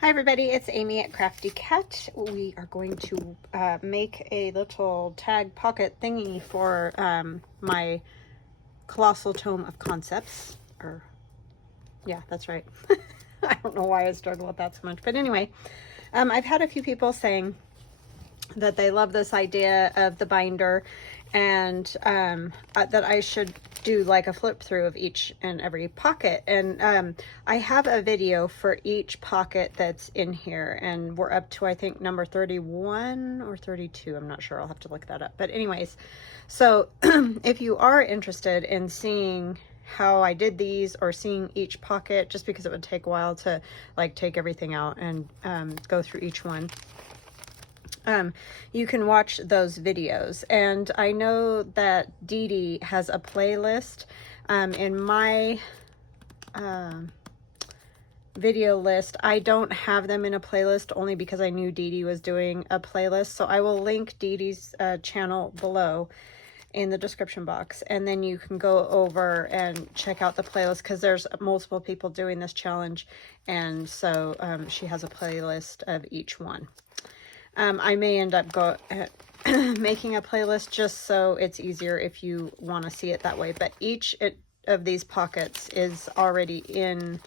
Hi everybody, it's Amy at Crafty Cat. We are going to make a little tag pocket thingy for my Colossal Tome of Concepts. Yeah, that's right. I don't know why I struggle with that so much, but anyway, I've had a few people saying that they love this idea of the binder and that I should do like a flip through of each and every pocket. And I have a video for each pocket that's in here, and we're up to I think number 31 or 32. I'm not sure, I'll have to look that up. But anyways, so if you are interested in seeing how I did these or seeing each pocket, just because it would take a while to like take everything out and go through each one, you can watch those videos. And I know that Dee Dee has a playlist in my video list. I don't have them in a playlist only because I knew Dee Dee was doing a playlist, so I will link Dee Dee's channel below in the description box, and then you can go over and check out the playlist because there's multiple people doing this challenge, and so she has a playlist of each one. I may end up making a playlist just so it's easier if you want to see it that way. But each of these pockets is already in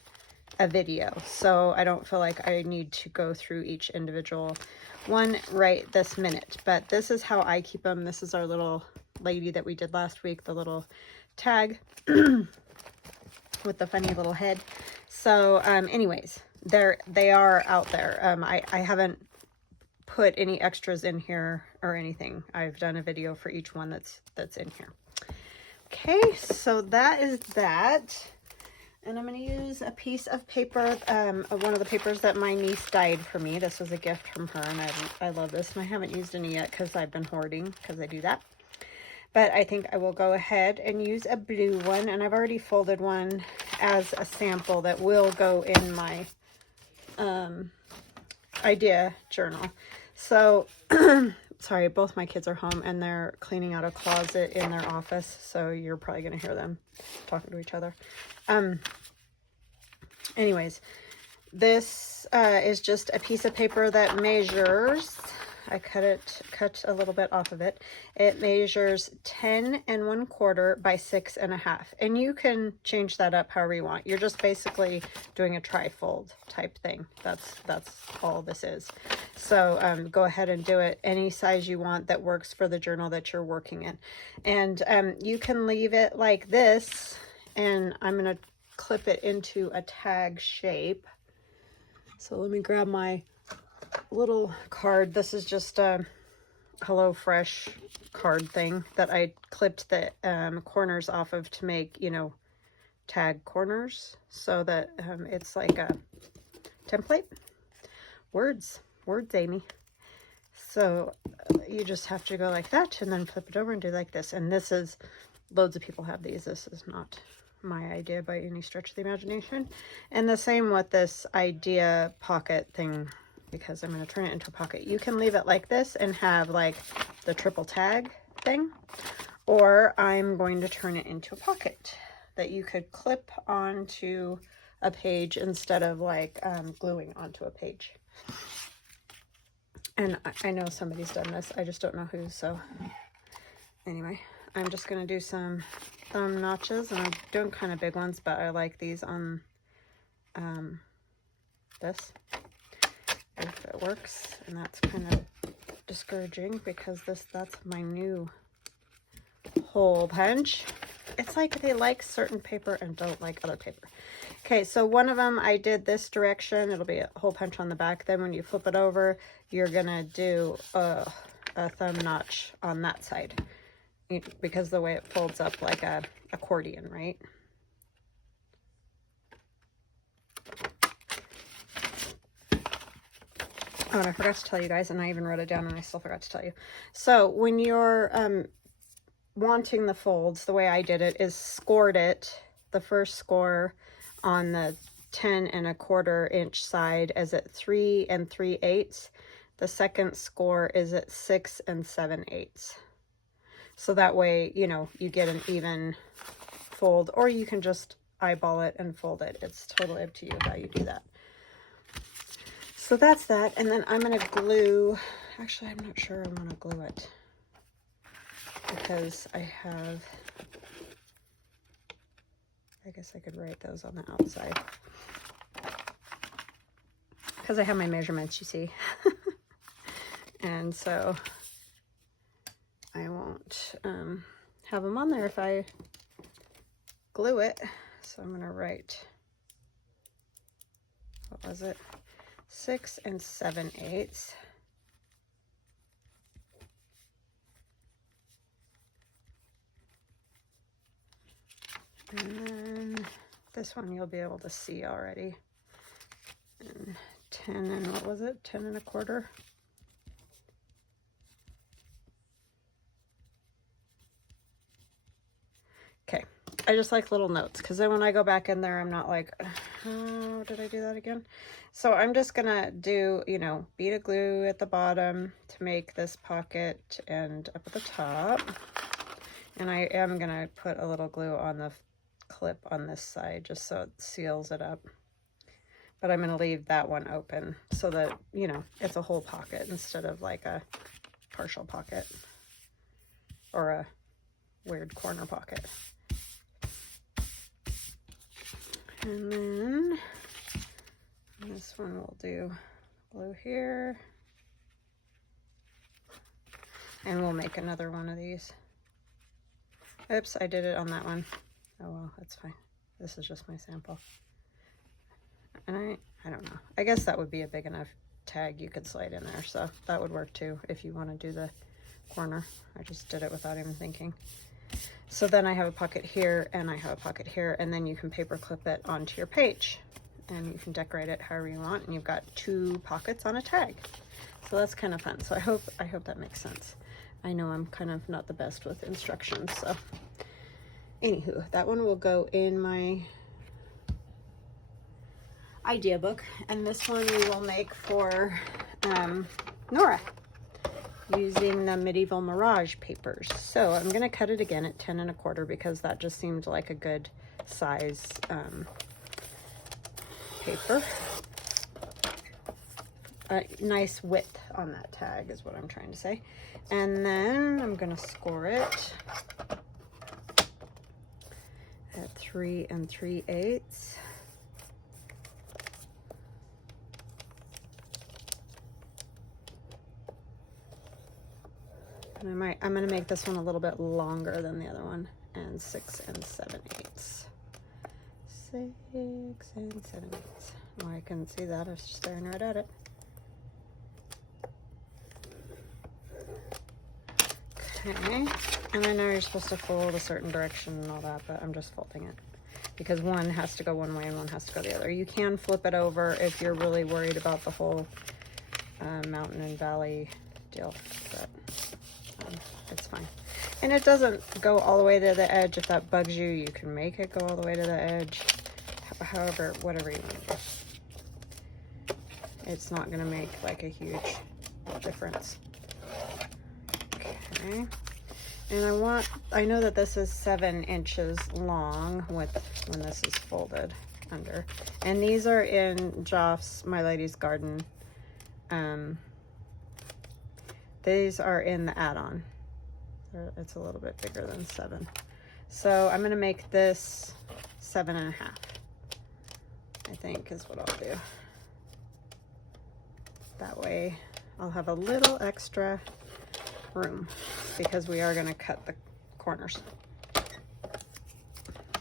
a video, so I don't feel like I need to go through each individual one right this minute. But this is how I keep them. This is our little lady that we did last week, the little tag with the funny little head. So anyways, they are out there. I haven't put any extras in here or anything. I've done a video for each one that's in here. Okay, so that is that. And I'm going to use a piece of paper, one of the papers that my niece dyed for me. This was a gift from her, and I love this, and I haven't used any yet because I've been hoarding, because I do that. But I think I will go ahead and use a blue one, and I've already folded one as a sample that will go in my idea journal. So, sorry, both my kids are home and they're cleaning out a closet in their office, so you're probably going to hear them talking to each other. Anyways, this is just a piece of paper that measures, I cut a little bit off of it. It measures 10 1/4 by 6 1/2. And you can change that up however you want. You're just basically doing a tri-fold type thing. That's all this is. So go ahead and do it any size you want that works for the journal that you're working in. And you can leave it like this, and I'm going to clip it into a tag shape. So let me grab my little card. This is just a Hello Fresh card thing that I clipped the corners off of to make, you know, tag corners, so that it's like a template. Words, Amy. So you just have to go like that and then flip it over and do like this. And this is, loads of people have these. This is not my idea by any stretch of the imagination. And the same with this idea pocket thing, because I'm going to turn it into a pocket. You can leave it like this and have like the triple tag thing, or I'm going to turn it into a pocket that you could clip onto a page instead of like gluing onto a page. And I know somebody's done this, I just don't know who. So anyway, I'm just going to do some thumb notches, and I'm doing kind of big ones, but I like these on this, if it works. And that's kind of discouraging because that's my new hole punch. It's like they like certain paper and don't like other paper. Okay, so one of them I did this direction. It'll be a hole punch on the back. Then when you flip it over, you're gonna do a thumb notch on that side, because the way it folds up like a accordion, right? Oh, and I forgot to tell you guys, and I even wrote it down and I still forgot to tell you. So when you're wanting the folds, the way I did it is scored it, the first score on the 10 1/4 inch side is at 3 3/8. The second score is at 6 7/8. So that way, you know, you get an even fold, or you can just eyeball it and fold it. It's totally up to you how you do that. So that's that. And then I'm going to glue, actually, I'm not sure I'm going to glue it because I guess I could write those on the outside because I have my measurements, you see. And so I won't have them on there if I glue it. So I'm going to write, what was it? 6 7/8. And then this one you'll be able to see already. And 10 and what was it? 10 1/4. Okay, I just like little notes because then when I go back in there, I'm not like, oh, did I do that again? So I'm just gonna do, you know, bead glue at the bottom to make this pocket and up at the top. And I am gonna put a little glue on the clip on this side just so it seals it up. But I'm gonna leave that one open so that, you know, it's a whole pocket instead of like a partial pocket or a weird corner pocket. And then this one we'll do glue here. And we'll make another one of these. Oops, I did it on that one. Oh well, that's fine. This is just my sample. And I don't know. I guess that would be a big enough tag you could slide in there. So that would work too if you want to do the corner. I just did it without even thinking. So then I have a pocket here and I have a pocket here, and then you can paper clip it onto your page and you can decorate it however you want, and you've got 2 pockets on a tag. So that's kind of fun. So I hope that makes sense. I know I'm kind of not the best with instructions, so anywho, that one will go in my idea book, and this one we will make for Nora using the Medieval Mirage papers. So I'm going to cut it again at 10 1/4 because that just seemed like a good size paper. Nice width on that tag is what I'm trying to say. And then I'm going to score it at 3 3/8. And I'm going to make this one a little bit longer than the other one, and 6 7/8. 6 7/8. Oh, I couldn't see that. I was just staring right at it. Okay, and I know you're supposed to fold a certain direction and all that, but I'm just folding it because one has to go one way and one has to go the other. You can flip it over if you're really worried about the whole mountain and valley deal, but it's fine. And it doesn't go all the way to the edge. If that bugs you, you can make it go all the way to the edge. However, whatever you want to do. It's not going to make like a huge difference. Okay. And I know that this is 7 inches long when this is folded under. And these are in Joff's My Lady's Garden. These are in the add-on. It's a little bit bigger than 7. So I'm going to make this 7 1/2. I think is what I'll do. That way I'll have a little extra room because we are going to cut the corners.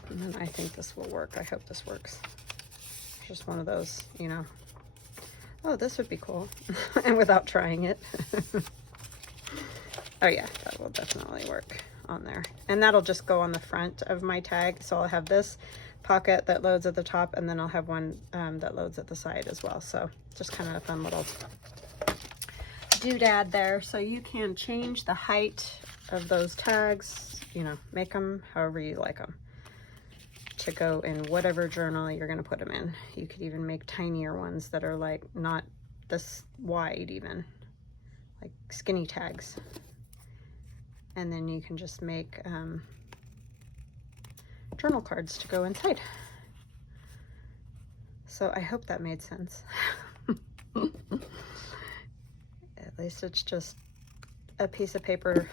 And then I think this will work. I hope this works. Just one of those, you know, oh, this would be cool. And without trying it. Oh yeah, that will definitely work on there. And that'll just go on the front of my tag. So I'll have this pocket that loads at the top, and then I'll have one that loads at the side as well. So just kind of a fun little doodad there. So you can change the height of those tags, you know, make them however you like them to go in whatever journal you're going to put them in. You could even make tinier ones that are like not this wide, even like skinny tags. And then you can just make journal cards to go inside. So I hope that made sense. At least it's just a piece of paper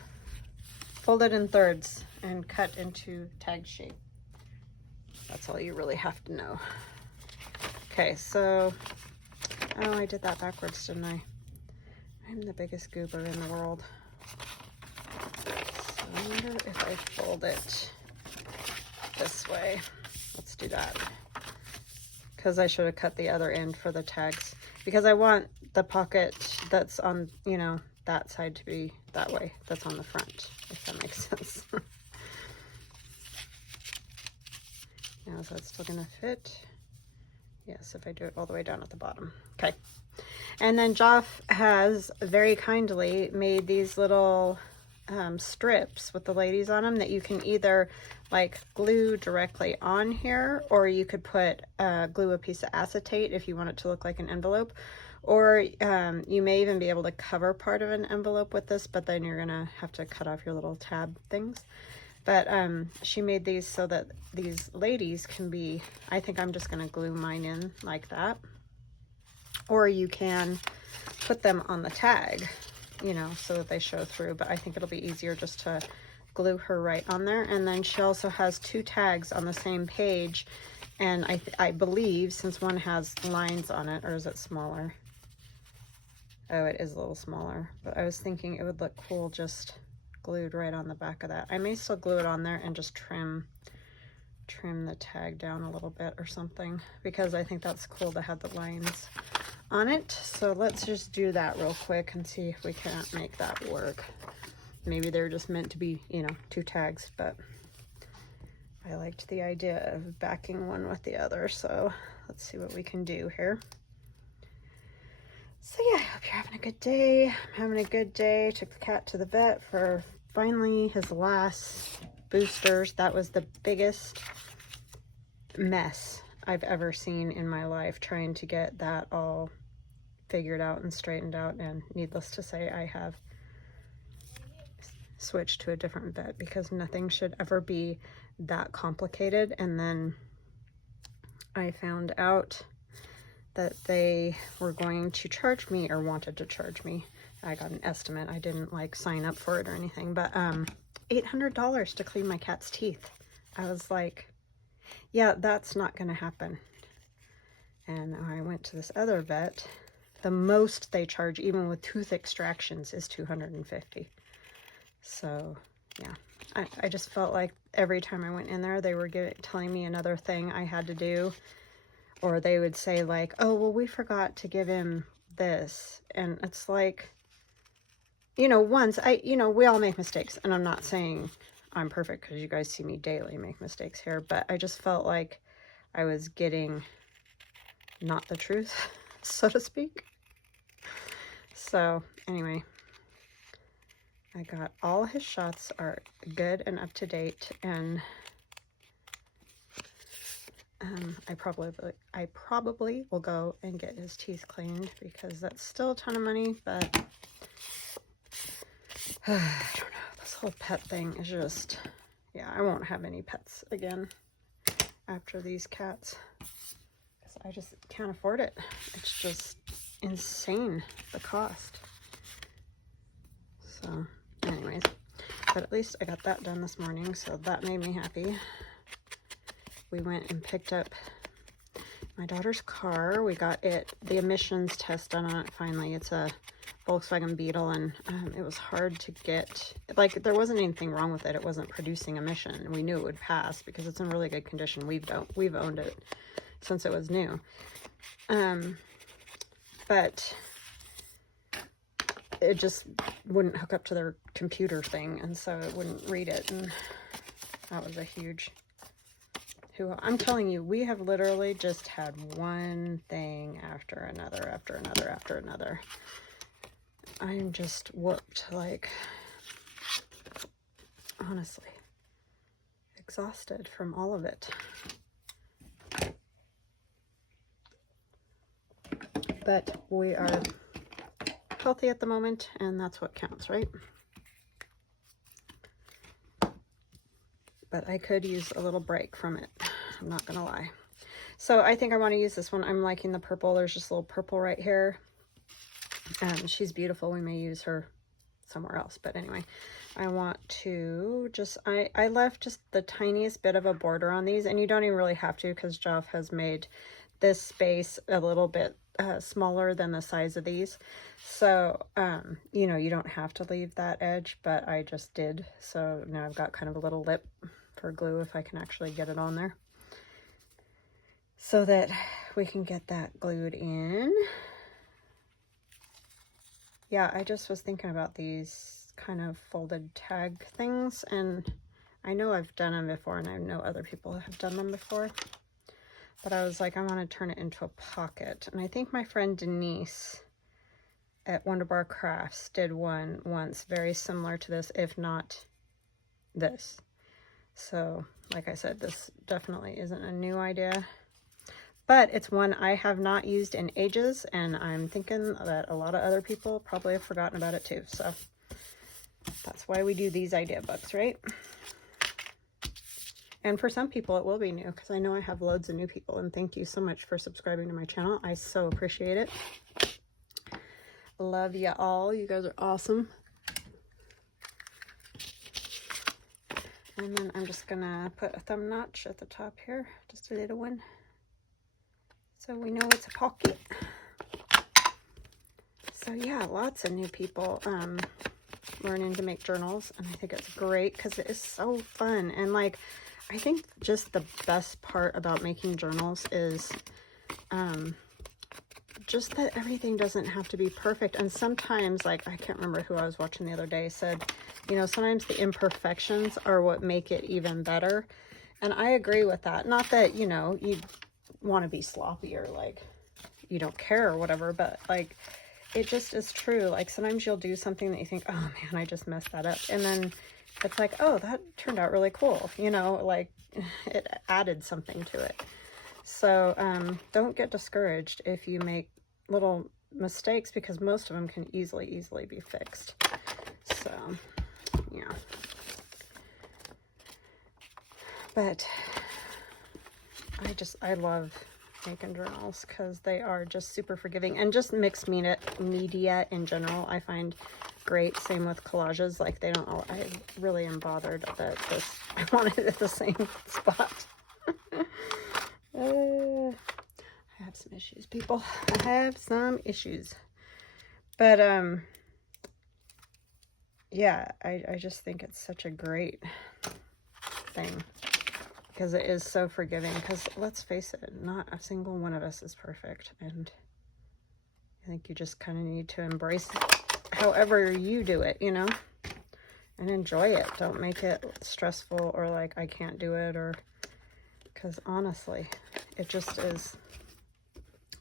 folded in thirds and cut into tag shape. That's all you really have to know. Okay, so, oh, I did that backwards, didn't I? I'm the biggest goober in the world. So I wonder if I fold it this way. Let's do that. Because I should have cut the other end for the tags. Because I want the pocket that's on, you know, that side to be that way. That's on the front, if that makes sense. Now, is that still going to fit? Yes, if I do it all the way down at the bottom. Okay. And then Joff has very kindly made these little strips with the ladies on them that you can either like glue directly on here, or you could put glue a piece of acetate if you want it to look like an envelope, or you may even be able to cover part of an envelope with this, but then you're gonna have to cut off your little tab things. But she made these so that these ladies can be, I think I'm just gonna glue mine in like that, or you can put them on the tag, you know, so that they show through, but I think it'll be easier just to glue her right on there. And then she also has 2 tags on the same page, and I believe, since one has lines on it, or is it smaller? Oh, it is a little smaller, but I was thinking it would look cool just glued right on the back of that. I may still glue it on there and just trim the tag down a little bit or something, because I think that's cool to have the lines on it. So let's just do that real quick and see if we can't make that work. Maybe they're just meant to be, you know, 2 tags, but I liked the idea of backing one with the other. So let's see what we can do here. So yeah, I hope you're having a good day. I'm having a good day. Took the cat to the vet for finally his last boosters. That was the biggest mess I've ever seen in my life, trying to get that all figured out and straightened out. And needless to say, I have switched to a different vet, because nothing should ever be that complicated. And then I found out that they were going to charge me, or wanted to charge me. I got an estimate. I didn't like sign up for it or anything, but $800 to clean my cat's teeth. I was like, yeah, that's not going to happen. And I went to this other vet. The most they charge, even with tooth extractions, is $250. So yeah, I just felt like every time I went in there, they were telling me another thing I had to do. Or they would say like, oh, well, we forgot to give him this. And it's like, you know, we all make mistakes. And I'm not saying I'm perfect, because you guys see me daily make mistakes here. But I just felt like I was getting not the truth, so to speak. So anyway, I got all his shots are good and up to date. And I probably will go and get his teeth cleaned, because that's still a ton of money, but I don't know. This whole pet thing is just, yeah, I won't have any pets again after these cats, because I just can't afford it. It's just insane, the cost. So anyways, but at least I got that done this morning, so that made me happy. We went and picked up my daughter's car. We got the emissions test done on it finally. It's a Volkswagen Beetle, and it was hard to get, like, there wasn't anything wrong with it. It wasn't producing emission, and we knew it would pass because it's in really good condition. We've owned it since it was new. But it just wouldn't hook up to their computer thing, and so it wouldn't read it, and that was a huge... I'm telling you, we have literally just had one thing after another, after another, after another. I'm just whooped, like, honestly, exhausted from all of it. But we are healthy at the moment, and that's what counts, right? But I could use a little break from it, I'm not gonna lie. So I think I want to use this one. I'm liking the purple. There's just a little purple right here. She's beautiful. We may use her somewhere else, but anyway, I want to just, I left just the tiniest bit of a border on these, and you don't even really have to, because Joff has made this space a little bit smaller than the size of these. So, you know, you don't have to leave that edge, but I just did. So now I've got kind of a little lip for glue if I can actually get it on there, so that we can get that glued in. Yeah, I just was thinking about these kind of folded tag things, and I know I've done them before, and I know other people have done them before, but I was like, I want to turn it into a pocket. And I think my friend Denise at Wonderbar Crafts did one once very similar to this, if not this. So like I said, this definitely isn't a new idea, but it's one I have not used in ages, and I'm thinking that a lot of other people probably have forgotten about it too. So that's why we do these idea books, right? And for some people it will be new, because I know I have loads of new people, and thank you so much for subscribing to my channel. I so appreciate it. Love you all. You guys are awesome. And then I'm just gonna put a thumb notch at the top here, just a little one, so we know it's a pocket. So yeah, lots of new people learning to make journals, and I think it's great because it is so fun. And like, I think just the best part about making journals is just that everything doesn't have to be perfect. And sometimes, like, I can't remember who I was watching the other day said, you know, sometimes the imperfections are what make it even better. And I agree with that. Not that, you know, you want to be sloppy or like you don't care or whatever, but like, it just is true. Like, sometimes you'll do something that you think, oh man, I just messed that up, and then it's like, oh, that turned out really cool, you know, like it added something to it. So don't get discouraged if you make little mistakes, because most of them can easily be fixed. So yeah, but I love making journals because they are just super forgiving, and just mixed media in general I find great. Same with collages. Like, they don't all, I really am bothered that this, I want it at the same spot. I have some issues, people. I have some issues, but yeah, I just think it's such a great thing, because it is so forgiving. Because let's face it, not a single one of us is perfect, and I think you just kind of need to embrace however you do it, you know, and enjoy it. Don't make it stressful or like I can't do it, or, because honestly, it just is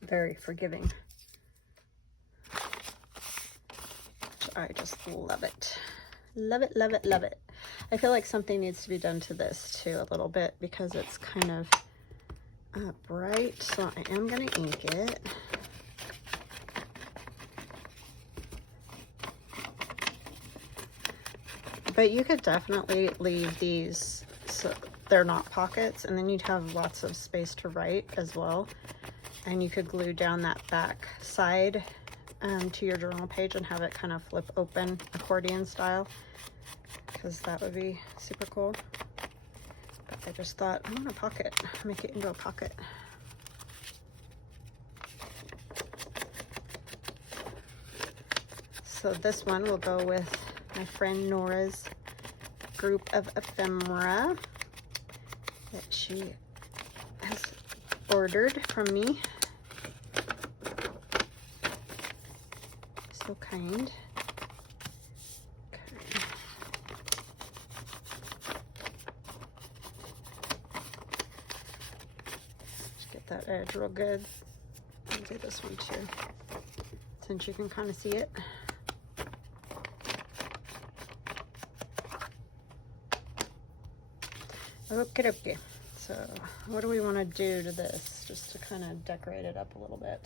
very forgiving. I just love it. Love it, love it, love it. I feel like something needs to be done to this too a little bit, because it's kind of bright, so I am going to ink it. But you could definitely leave these so they're not pockets, and then you'd have lots of space to write as well. And you could glue down that back side to your journal page and have it kind of flip open accordion style, because that would be super cool. But I just thought, I want a pocket, make it into a pocket. So this one will go with my friend Nora's group of ephemera that she has ordered from me. So kind. Okay. Just get that edge real good. I'll do this one too, since you can kind of see it. Okay. So what do we want to do to this, just to kind of decorate it up a little bit?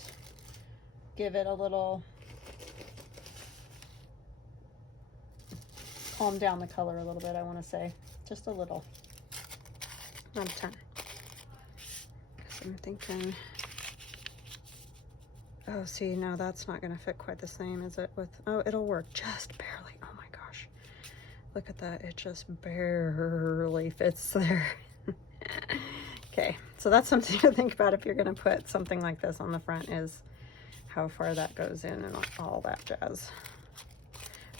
Give it a little, calm down the color a little bit, I want to say. Just a little. Not a ton. I'm thinking, oh, see, no, that's not going to fit quite the same, is it? With, oh, it'll work just barely. Oh my gosh. Look at that. It just barely fits there. Okay, so that's something to think about if you're going to put something like this on the front, is how far that goes in and all that jazz.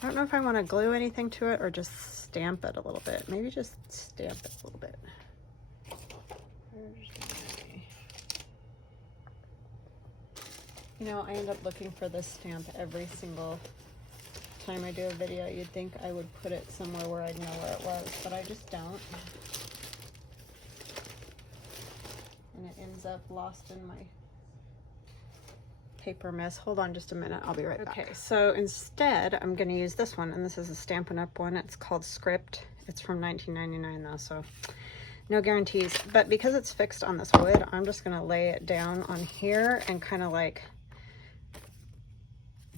I don't know if I want to glue anything to it or just stamp it a little bit. Maybe just stamp it a little bit. You know, I end up looking for this stamp every single time I do a video. You'd think I would put it somewhere where I'd know where it was, but I just don't. And it ends up lost in my paper mess. Hold on just a minute. I'll be right back. Okay, so instead, I'm going to use this one, and this is a Stampin' Up! One. It's called Script. It's from 1999 though, so no guarantees. But because it's fixed on this wood, I'm just going to lay it down on here and kind of like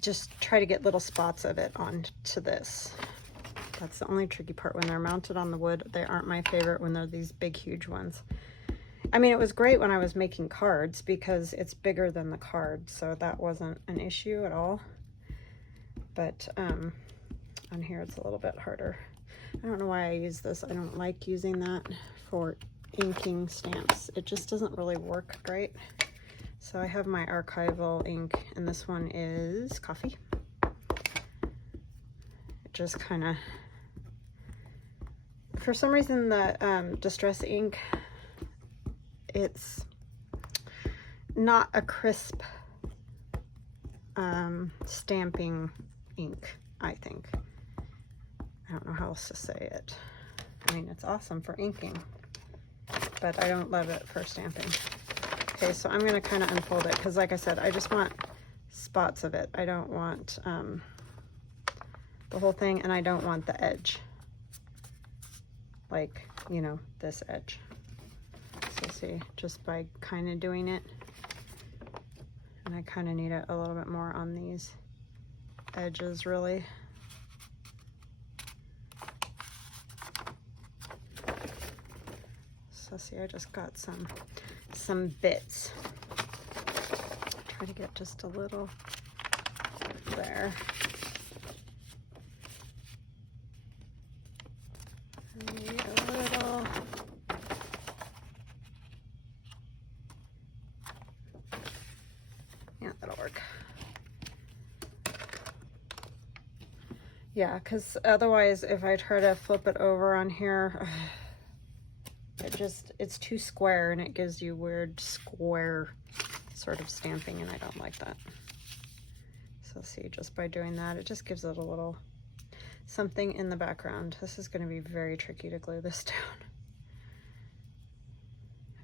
just try to get little spots of it onto this. That's the only tricky part. When they're mounted on the wood, they aren't my favorite when they're these big, huge ones. I mean, it was great when I was making cards because it's bigger than the card, so that wasn't an issue at all. But on here, it's a little bit harder. I don't know why I use this. I don't like using that for inking stamps. It just doesn't really work great. So I have my archival ink, and this one is coffee. It just kind of, for some reason, the Distress ink, it's not a crisp stamping ink, I think. I don't know how else to say it. I mean, it's awesome for inking, but I don't love it for stamping. Okay, so I'm going to kind of unfold it because, like I said, I just want spots of it. I don't want the whole thing, and I don't want the edge. Like, you know, this edge. So see, just by kind of doing it, and I kind of need it a little bit more on these edges, really. So see, I just got some bits. Try to get just a little there. Maybe a little. Yeah, that'll work. Yeah, because otherwise if I try to flip it over on here, it's too square and it gives you weird square sort of stamping, and I don't like that. So see, just by doing that, it just gives it a little something in the background. This is going to be very tricky to glue this down.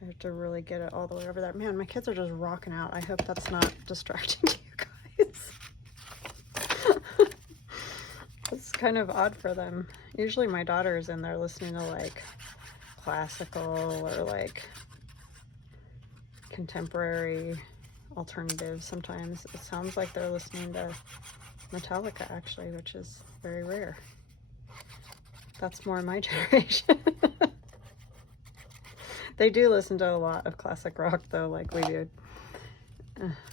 I have to really get it all the way over there. Man, my kids are just rocking out. I hope that's not distracting you guys. It's kind of odd for them. Usually my daughter is in there listening to like classical or like contemporary alternative. Sometimes it sounds like they're listening to Metallica, actually, which is very rare. That's more my generation. They do listen to a lot of classic rock though, like we do,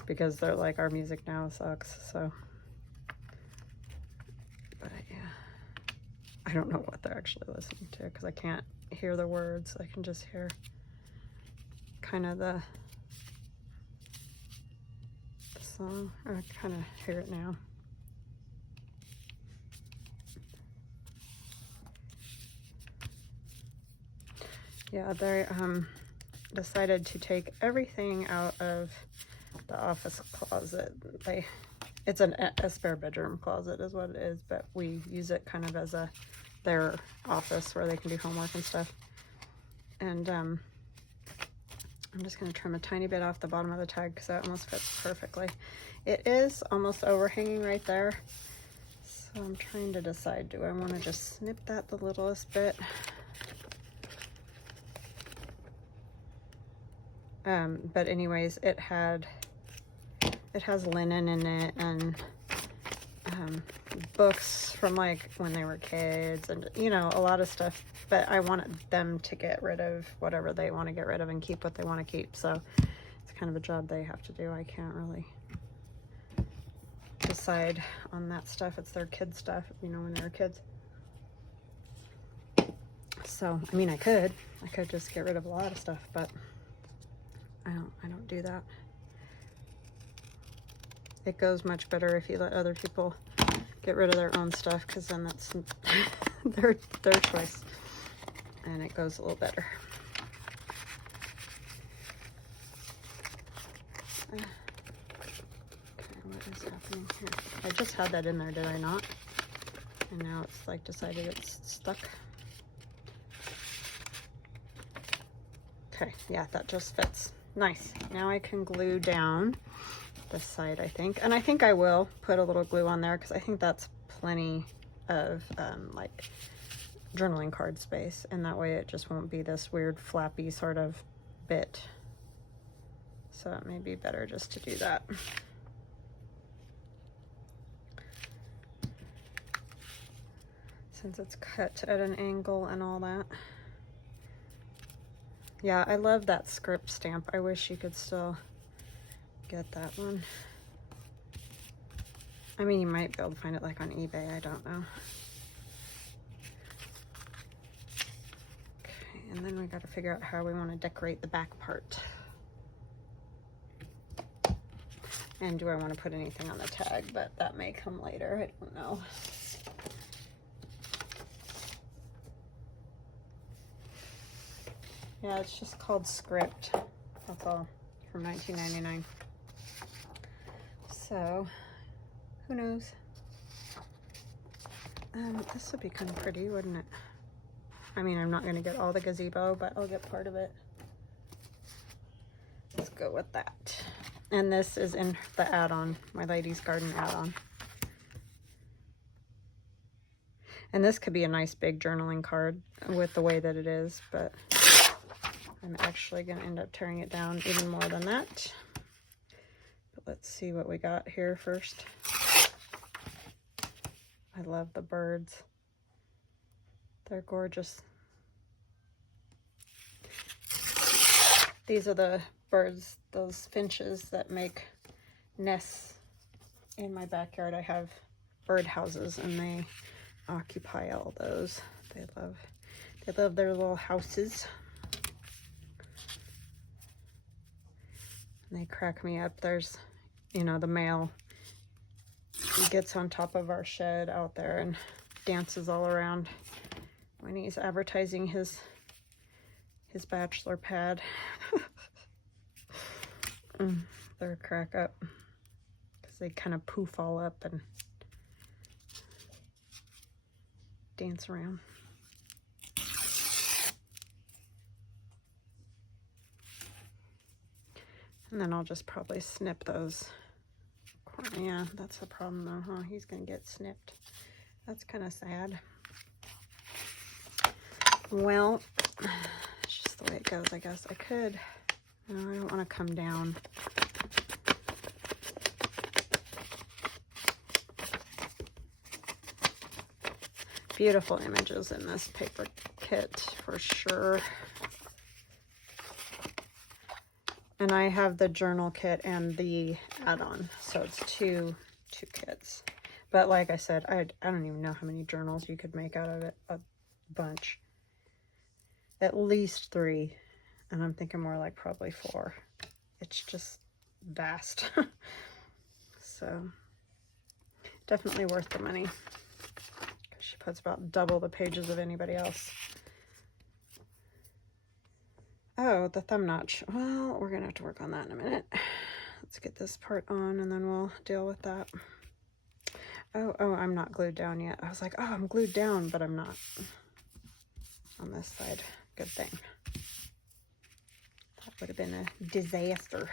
because they're like, our music now sucks. So, but yeah, I don't know what they're actually listening to because I can't hear the words. I can just hear kind of the song. I kind of hear it now. Yeah, they decided to take everything out of the office closet. It's a spare bedroom closet is what it is, but we use it kind of as their office where they can do homework and stuff. And I'm just going to trim a tiny bit off the bottom of the tag because that almost fits perfectly. It is almost overhanging right there. So I'm trying to decide, do I want to just snip that the littlest bit? But anyways, it has linen in it, and books from like when they were kids, and you know, a lot of stuff, but I wanted them to get rid of whatever they want to get rid of and keep what they want to keep. So it's kind of a job they have to do. I can't really decide on that stuff. It's their kid stuff, you know, when they were kids. So I mean, I could just get rid of a lot of stuff, but I don't do that. It goes much better if you let other people get rid of their own stuff, because then that's their choice, and it goes a little better. Okay, what is happening here? I just had that in there, did I not? And now it's like decided it's stuck. Okay, yeah, that just fits. Nice. Now I can glue down this side, I think. And I think I will put a little glue on there, because I think that's plenty of like journaling card space, and that way it just won't be this weird flappy sort of bit. So it may be better just to do that. Since it's cut at an angle and all that. Yeah, I love that script stamp. I wish you could still get that one. I mean, you might be able to find it like on eBay, I don't know. Okay, and then we got to figure out how we want to decorate the back part. And do I want to put anything on the tag? But that may come later, I don't know. Yeah, it's just called Script. That's all, from 1999. So, who knows? This would be kind of pretty, wouldn't it? I mean, I'm not going to get all the gazebo, but I'll get part of it. Let's go with that. And this is in the add-on, my Ladies Garden add-on. And this could be a nice big journaling card with the way that it is, but I'm actually going to end up tearing it down even more than that. But let's see what we got here first. I love the birds. They're gorgeous. These are the birds, those finches that make nests in my backyard. I have bird houses and they occupy all those. They love their little houses. And they crack me up. There's, you know, the male, he gets on top of our shed out there and dances all around when he's advertising his bachelor pad. They're a crack up because they kind of poof all up and dance around. And then I'll just probably snip those. Yeah, that's the problem though, huh? He's gonna get snipped. That's kind of sad. Well, it's just the way it goes, I guess. I could, no, I don't want to come down. Beautiful images in this paper kit for sure. And I have the journal kit and the add-on, so it's two kits. But like I said, I don't even know how many journals you could make out of it. A bunch. At least 3. And I'm thinking more like probably 4. It's just vast. So, definitely worth the money. Because she puts about double the pages of anybody else. Oh, the thumb notch. Well, we're going to have to work on that in a minute. Let's get this part on and then we'll deal with that. Oh, I'm not glued down yet. I was like, oh, I'm glued down, but I'm not. On this side. Good thing. That would have been a disaster.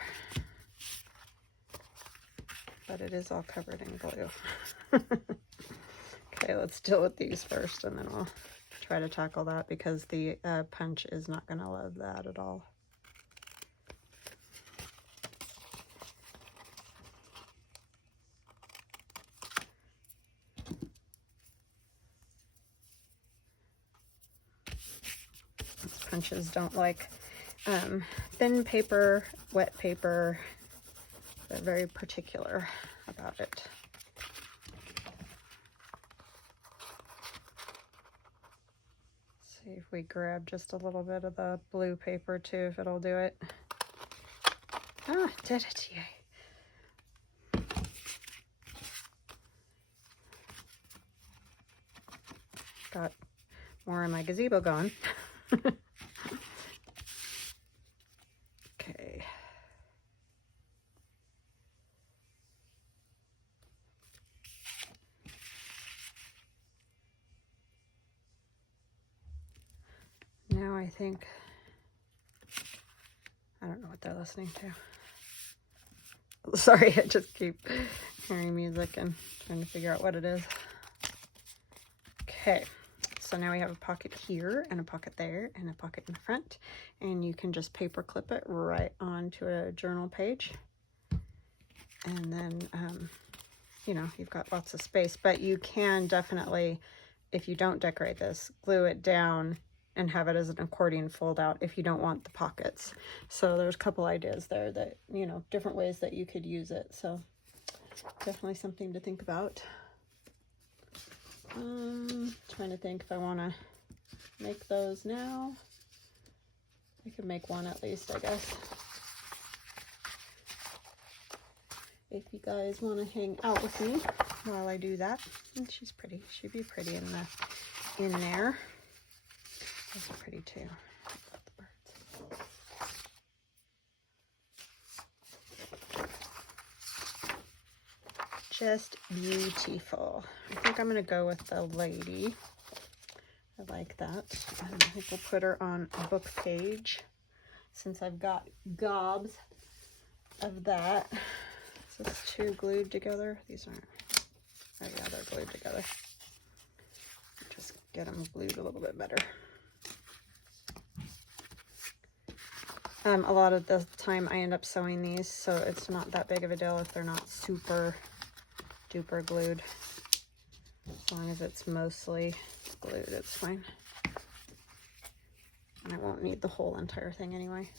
But it is all covered in glue. Okay, let's deal with these first and then we'll try to tackle that because the punch is not going to love that at all. punches don't like thin paper, wet paper. They're very particular about it. See if we grab just a little bit of the blue paper too, if it'll do it. Ah, did it, yay. Got more of my gazebo going. Okay. Now I think, I don't know what they're listening to. Sorry, I just keep hearing music and trying to figure out what it is. Okay, so now we have a pocket here and a pocket there and a pocket in the front, and you can just paper clip it right onto a journal page. And then, you know, you've got lots of space, but you can definitely, if you don't decorate this, glue it down and have it as an accordion fold out if you don't want the pockets. So there's a couple ideas there that, you know, different ways that you could use it. So definitely something to think about. Trying to think if I want to make those now. I could make one at least, I guess. If you guys want to hang out with me while I do that. And she's pretty. She'd be pretty in there. Those are pretty too. The birds. Just beautiful. I think I'm going to go with the lady. I like that. And I think we'll put her on a book page since I've got gobs of that. Is this two glued together? These aren't. Oh yeah, they're glued together. Just get them glued a little bit better. A lot of the time I end up sewing these, so it's not that big of a deal if they're not super duper glued. As long as it's mostly glued, it's fine. And I won't need the whole entire thing anyway.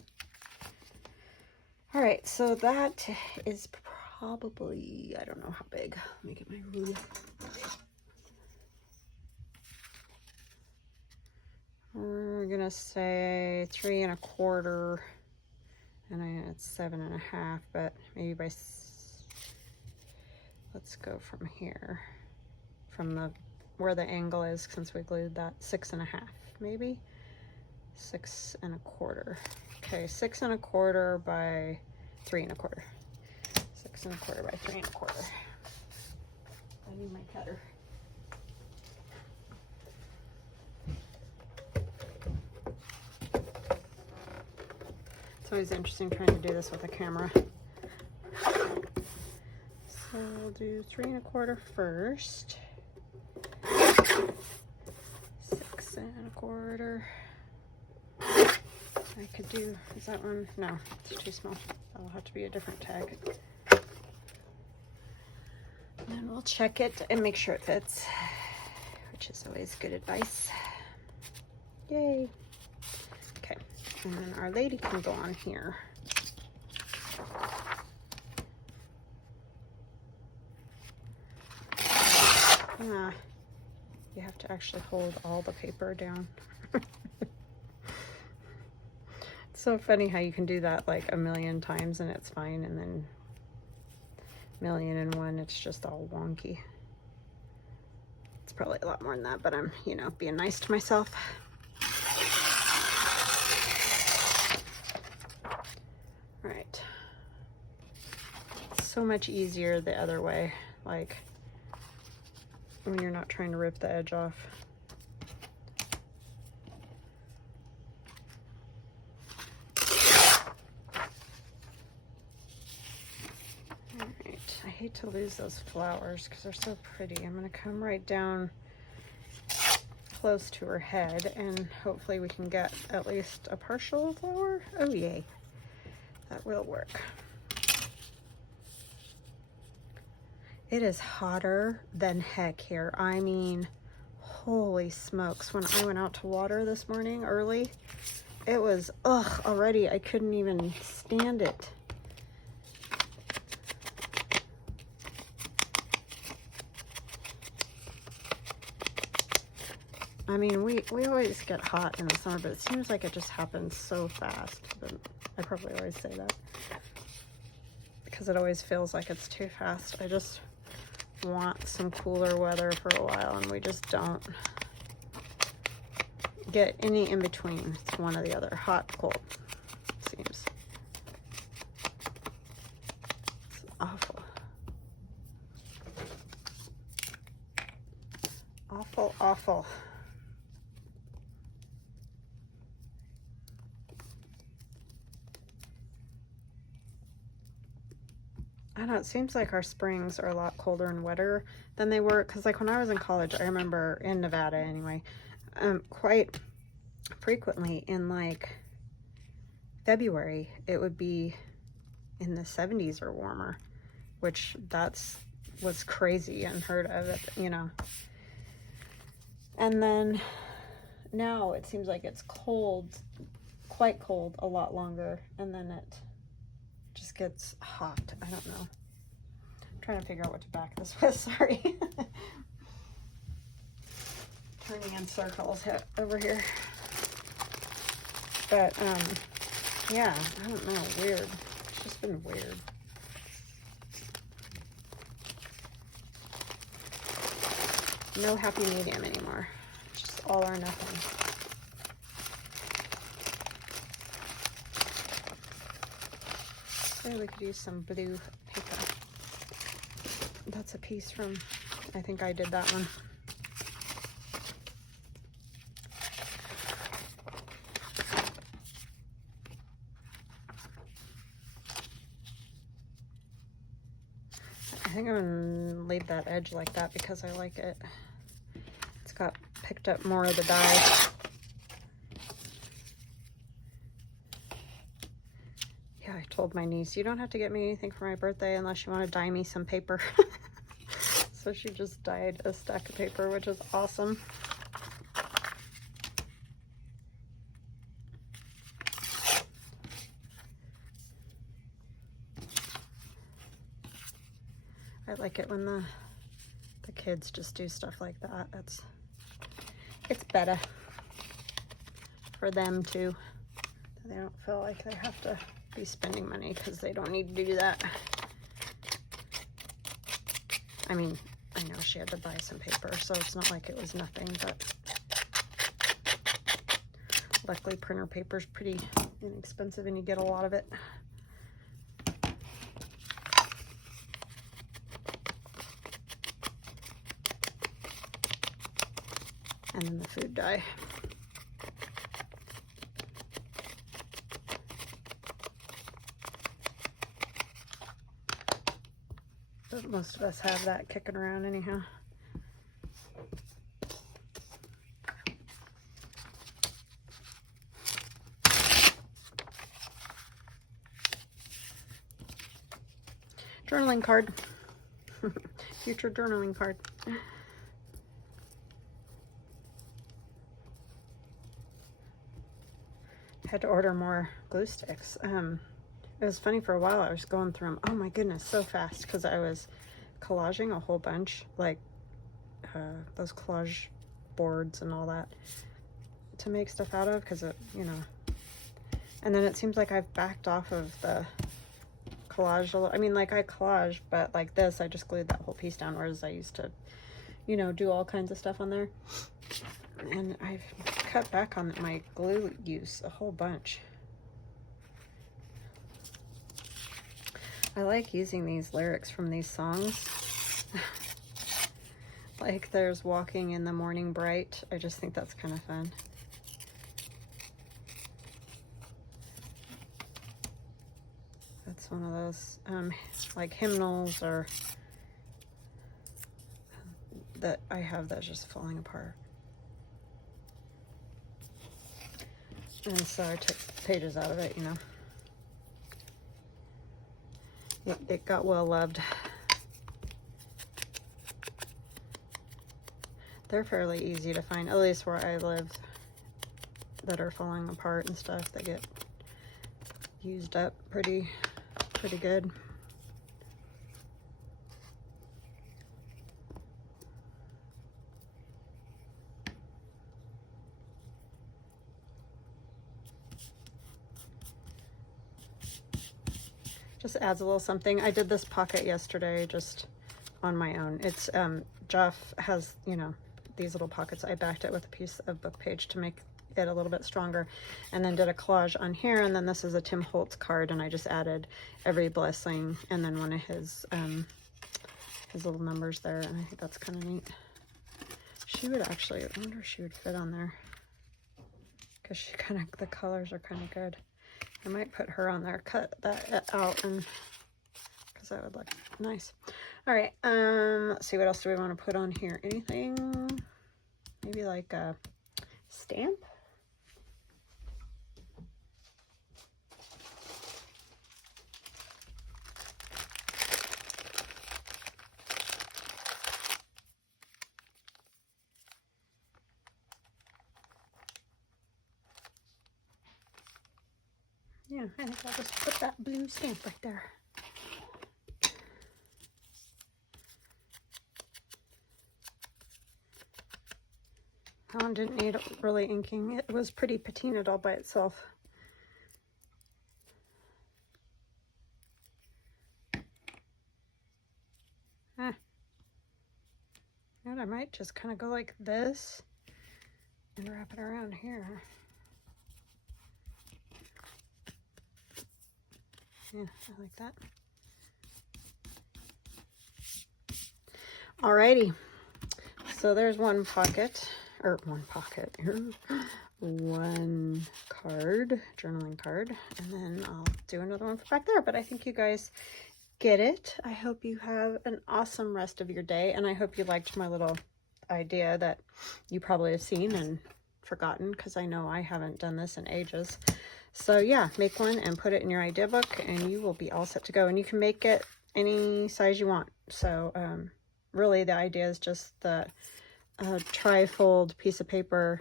All right, so that is probably, I don't know how big. Let me get my ruler. We're gonna say 3 1/4, and it's 7 1/2, but maybe by, let's go from here, from the where the angle is, since we glued that, 6 1/2, maybe 6 1/4. Okay, 6 1/4 by 3 1/4. 6 1/4 by 3 1/4. I need my cutter. It's always interesting trying to do this with a camera. So we'll do 3 1/4 first. 6 1/4. I could do, is that one? No, it's too small. That'll have to be a different tag. And then we'll check it and make sure it fits, which is always good advice. Yay. Okay, and then our lady can go on here. You have to actually hold all the paper down. It's so funny how you can do that like a million times and it's fine, and then 1,000,001 it's just all wonky. It's probably a lot more than that, but I'm, you know, being nice to myself. All right. It's so much easier the other way, like when you're not trying to rip the edge off. Alright, I hate to lose those flowers because they're so pretty. I'm going to come right down close to her head and hopefully we can get at least a partial flower. Oh yay, that will work. It is hotter than heck here. I mean, holy smokes. When I went out to water this morning early, it was, ugh, already. I couldn't even stand it. I mean, we always get hot in the summer, but it seems like it just happens so fast. But I probably always say that because it always feels like it's too fast. I just want some cooler weather for a while, and we just don't get any in between. It's one or the other, hot, cold, seems. It's awful. Awful, awful. I don't know, it seems like our springs are a lot colder and wetter than they were, because like when I was in college, I remember in Nevada anyway, quite frequently in like February, it would be in the 70s or warmer, which was crazy, unheard of, you know. And then now it seems like it's cold, quite cold, a lot longer, and then it just gets hot. I don't know. I'm trying to figure out what to back this with. Sorry. Turning in circles over here. But yeah, I don't know. Weird. It's just been weird. No happy medium anymore. Just all or nothing. We could use some blue paper. That's a piece from, I think I did that one. I think I'm gonna leave that edge like that because I like it. It's got picked up more of the dye. I told my niece, you don't have to get me anything for my birthday unless you want to dye me some paper. So she just dyed a stack of paper, which is awesome. I like it when the kids just do stuff like that. It's better for them too. They don't feel like they have to be spending money because they don't need to do that. I mean, I know she had to buy some paper, so it's not like it was nothing, but luckily printer paper is pretty inexpensive and you get a lot of it. And then the food dye. But most of us have that kicking around anyhow. Journaling card. Future journaling card. Had to order more glue sticks. It was funny, for a while I was going through them, oh my goodness, so fast, because I was collaging a whole bunch, like those collage boards and all that to make stuff out of, because it, you know, and then it seems like I've backed off of the collage a little. I mean, like I collage, but like this, I just glued that whole piece down, whereas I used to, you know, do all kinds of stuff on there. And I've cut back on my glue use a whole bunch. I like using these lyrics from these songs. Like there's Walking in the Morning Bright. I just think that's kind of fun. That's one of those like hymnals or that I have that's just falling apart. And so I took pages out of it, you know. It got well loved. They're fairly easy to find, at least where I live. that are falling apart and stuff. They get used up pretty good. Just adds a little something. I did this pocket yesterday just on my own. It's Jeff has, you know, these little pockets. I backed it with a piece of book page to make it a little bit stronger, and then did a collage on here. And then this is a Tim Holtz card, and I just added every blessing and then one of his little numbers there, and I think that's kind of neat. She would actually, I wonder if she would fit on there, because she kind of, the colors are kind of good. I might put her on there, cut that out, and because that would look nice. All right, let's see, what else do we want to put on here? Anything, maybe like a stamp? Yeah, I think I'll just put that blue stamp right there. That one didn't need really inking. It was pretty patinaed all by itself. And I might just kind of go like this and wrap it around here. Yeah, I like that. Alrighty, so there's one pocket, or one card, journaling card, and then I'll do another one for back there, but I think you guys get it. I hope you have an awesome rest of your day, and I hope you liked my little idea that you probably have seen and forgotten, because I know I haven't done this in ages. So yeah, make one and put it in your idea book, and you will be all set to go. And you can make it any size you want. So really the idea is just the tri-fold piece of paper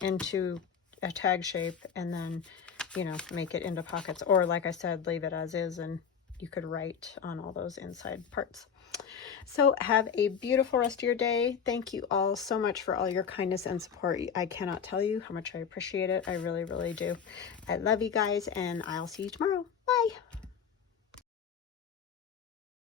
into a tag shape, and then, you know, make it into pockets. Or like I said, leave it as is, and you could write on all those inside parts. So have a beautiful rest of your day. Thank you all so much for all your kindness and support. I cannot tell you how much I appreciate it. I really, really do. I love you guys, and I'll see you tomorrow.